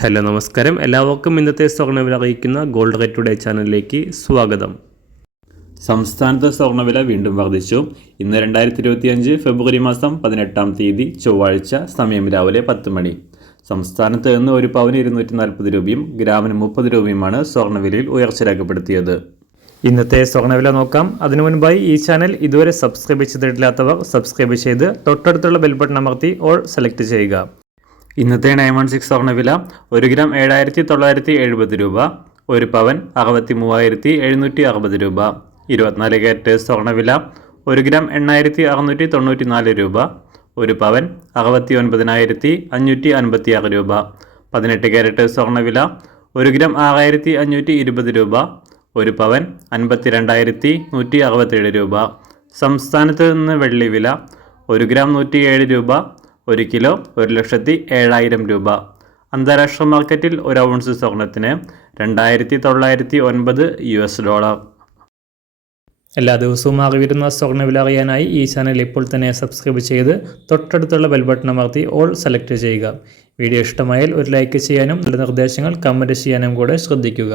Hello നമസ്കാരം, എല്ലാവർക്കും ഇന്നത്തെ സ്വർണ്ണവില അറിയിക്കുന്ന ഗോൾഡ് റേറ്റ് ടുഡേ ചാനലിലേക്ക് സ്വാഗതം. സംസ്ഥാനത്ത് സ്വർണ്ണവില വീണ്ടും വർദ്ധിച്ചു. ഇന്ന് 2025 ഫെബ്രുവരി മാസം 18-ാം തീയതി ചൊവ്വാഴ്ച, സമയം രാവിലെ 10 മണി. സംസ്ഥാനത്ത് ഇന്ന് ഒരു പവന് 240 രൂപയും ഗ്രാമിന് 30 രൂപയുമാണ് സ്വർണ്ണവിലയിൽ ഉയർച്ച രേഖപ്പെടുത്തിയത്. ഇന്നത്തെ സ്വർണ്ണവില നോക്കാം. അതിനു മുൻപായി ഈ ചാനൽ ഇതുവരെ സബ്സ്ക്രൈബ് ചെയ്തിട്ടില്ലാത്തവർ സബ്സ്ക്രൈബ് ചെയ്ത് തൊട്ടടുത്തുള്ള ബെൽ ബട്ടൺ അമർത്തി ഓൾ സെലക്ട് ചെയ്യുക. ഇന്നത്തെ 916 സ്വർണ്ണവില 1 ഗ്രാം 7970 രൂപ, 1 പവൻ 63,760 രൂപ. 24 കാരറ്റ് സ്വർണ്ണവില 1 ഗ്രാം 8694 രൂപ, 1 പവൻ 69,556 രൂപ. 18 കാരറ്റ് സ്വർണ്ണവില 1 ഗ്രാം 6520 രൂപ, 1 പവൻ 52,167 രൂപ. സംസ്ഥാനത്ത് നിന്ന് വെള്ളി വില 1 ഗ്രാം 107 രൂപ, 1 കിലോ 1,07,000 രൂപ. അന്താരാഷ്ട്ര മാർക്കറ്റിൽ 1 ഔൺസ് സ്വർണത്തിന് $2,909. എല്ലാ ദിവസവും അറിവിരുന്ന സ്വർണ്ണവില അറിയാനായി ഈ ചാനൽ ഇപ്പോൾ തന്നെ സബ്സ്ക്രൈബ് ചെയ്ത് തൊട്ടടുത്തുള്ള ബെൽ ബട്ടൺ അമർത്തി ഓൾ സെലക്ട് ചെയ്യുക. വീഡിയോ ഇഷ്ടമായാൽ ഒരു ലൈക്ക് ചെയ്യാനും നല്ല നിർദ്ദേശങ്ങൾ കമൻറ്റ് ചെയ്യാനും കൂടെ ശ്രദ്ധിക്കുക.